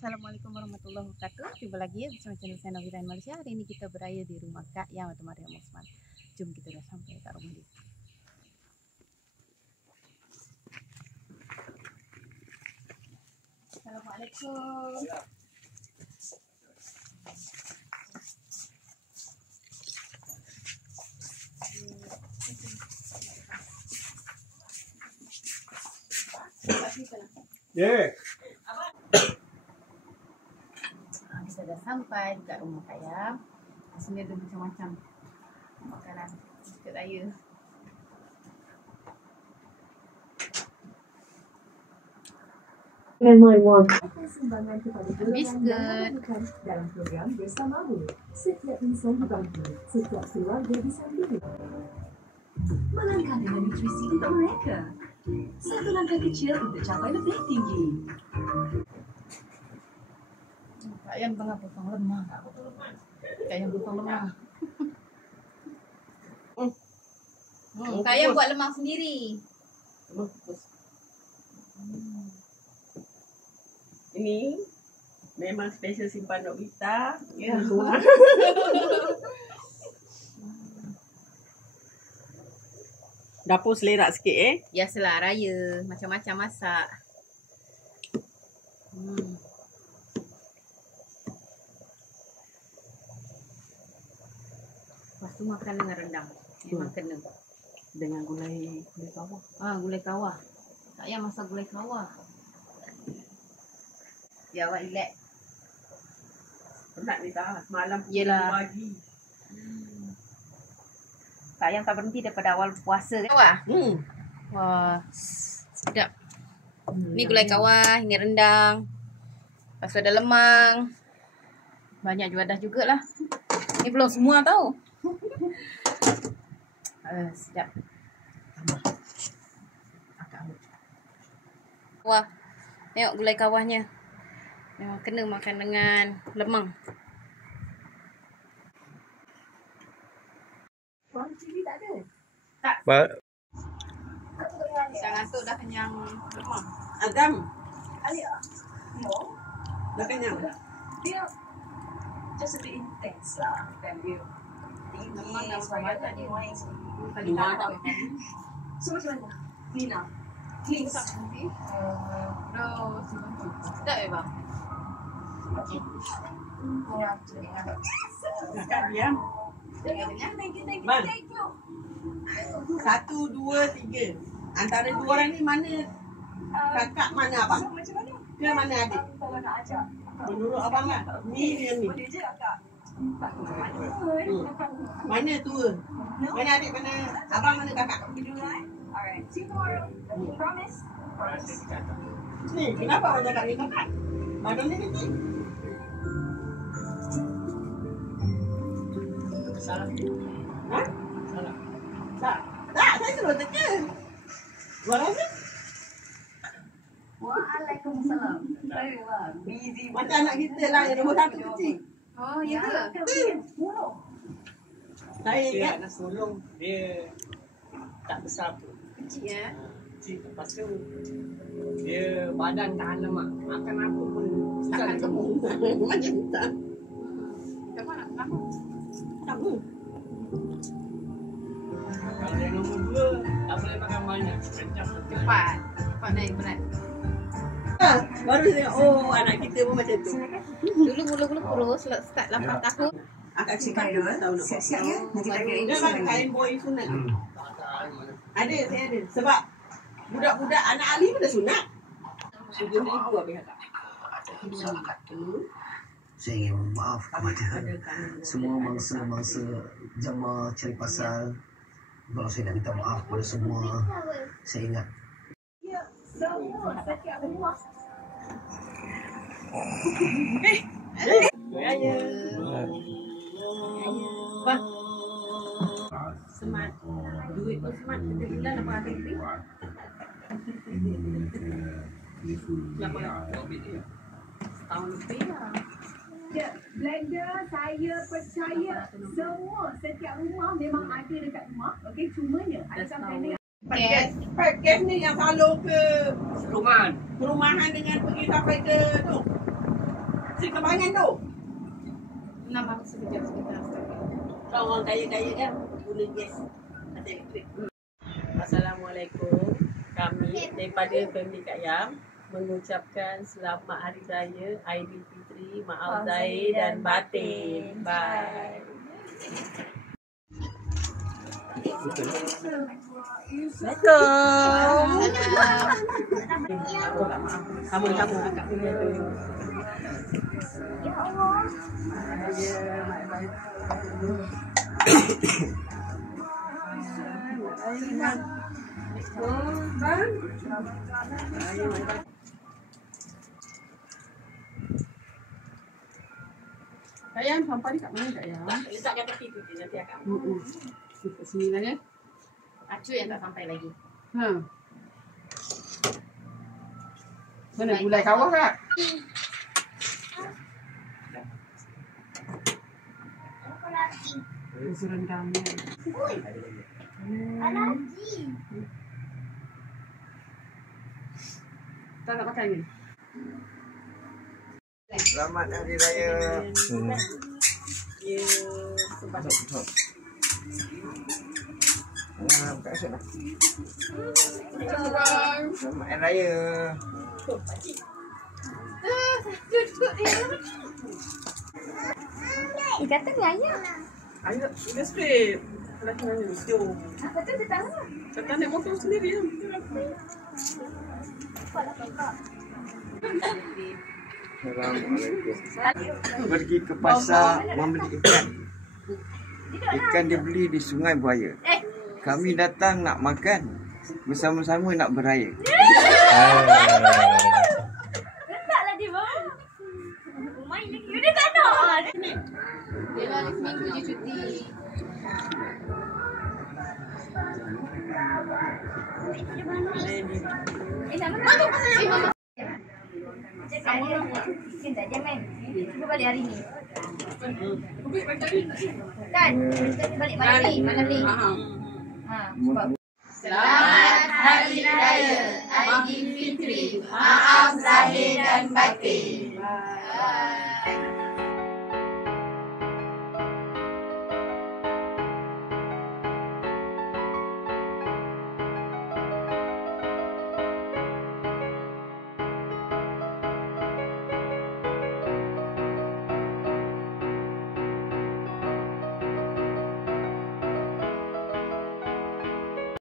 Assalamualaikum warahmatullahi wabarakatuh. Jumpa lagi bersama channel saya Novita Malaysia. Hari ini kita berada di rumah Kak Yang atau Mariam Osman. Jom kita dah sampai kat rumah dia. Assalamualaikum. Yeah. Kita dah sampai dekat rumah Kak Yang. Di sini ada macam-macam makanan sikit raya. Sumbangan kepada Biskut dalam program Bersamamu. Setiap insan dibantu, setiap keluarga disambut. Melangkah dengan nutrisi untuk mereka. Satu langkah kecil untuk capai lebih tinggi. Kak Yang tengah potong lemang. Kak Yang potong lemang. Kak Yang buat lemang sendiri. Ini memang special simpan Novita. Ya. Dapur selerak sikit Biasalah raya, macam-macam masak. Lepas tu makan dengan rendang. Memang kena. dengan gulai kawah. Gulai kawah. Kak Yang masak gulai kawah. Ya, awak relax. Penat ni tak malam Yelah. pagi. Kak Yang tak berhenti daripada awal puasa kan? Kawah. Wah, sedap. Ni gulai kawah, ini rendang. Lepas tu ada lemang. Banyak juadah jugalah. Ni belum semua tau. Sedap. Wah, tengok gulai kawahnya. Memang kena makan dengan lemang. Wang TV tak ada? Dah ngantuk, dah kenyang lemang. Adam, Alia. No. dah kenyang? Dia just a bit intense lah. Than you. Lemang dah banyak tadi. Tadi tak. So macam mana? Nina. Please. Sedap ya bang? Kakak diam. Thank you. Bang. 1, 2, 3. Antara dua orang ni mana kakak, mana abang? So macam mana? Dia mana adik? Kalau nak ajak. Menurut abang lah. Ni dia ni. Boleh je akak. Mana tua? Mana adik, mana abang, mana kakak? Alright. See you tomorrow. Promise. Ni, kenapa abang cakap ni kakak? Badan ni kecil. Salah. Ha? Salah. Tak, saya suruh teka. Buat apa? Waalaikumsalam. Saya busy. Macam anak kita lah yang nombor 1 kecil. Oh, ya ke? Saya Dia ingat. nak tolong dia tak besar pun. Kecil ya? Kecil. Lepas tu dia badan tahan lemak. Makan apa pun Takkan gemuk. Macam tak. Kenapa nak kenapa? Sama. Kalau yang nombor 2 tak boleh makan banyak. Kencang betul. Cepat naik berat. Baru saya tengok, oh anak kita pun macam tu. Dulu mula-mula kurus, start 8 tahun. Akak cakap dia tahu nak buat. Siap-siap ya. Nanti tak kira Dia bang kain boy sunat. Ada, saya ada. Sebab budak-budak anak Ali pun dah sunat. 7,000 habis kakak. Saya ingin maaf kepada semua mangsa-mangsa jemaah cari pasal. Kalau saya nak minta maaf kepada semua, saya ingat semua setiap rumah. Raya. Bang. Smart. Duit pun smart. Kita bulan 800 lebih. 800 lebih. Setahun lebih lah. Blender saya percaya semua setiap rumah memang ada dekat rumah. Okey, cumanya ada blender Gas ni yang selalu ke Perumahan. perumahan dengan pergi sampai ke tu. Si kebangan tu. 6 hari sekejap. Kalau orang kaya-kaya kan guna gas atau elektrik. Assalamualaikum. Kami daripada family Kak Yam mengucapkan selamat Hari Raya Aidilfitri, maaf zahir dan batin. Bye. Sama-sama akak punya tu. Kak Yan, sampah ni kat mana Kak Yan? Letak kat tepi tu nanti akak. Kat sini lah ya. Acu yang tak sampai lagi. Mana gulai kawah Kak? Serendamnya. Tak nak pakai ni. Selamat Hari Raya. Ya, sebab Buka esok lah. Selamat Hari Raya. Kata ni ayam. Ayo, sudah straight. Dah kena ni. Jom. Apa tu dia tahu? Kata naik motor sendiri ya. Assalamualaikum. Pergi ke pasar membeli ikan. Ikan dia beli di Sungai Buaya. Kami datang nak makan. Bersama-sama nak beraya. Taklah dia bang. Main lagi. Dia tak nak. Dia lah seminggu je cuti. Mama. Mungkin tak jaman. Cuba balik hari ni. Kan? Kita balik malam ni. Sebab Selamat Hari Raya Aidilfitri. Maaf zahir dan batin. Bye.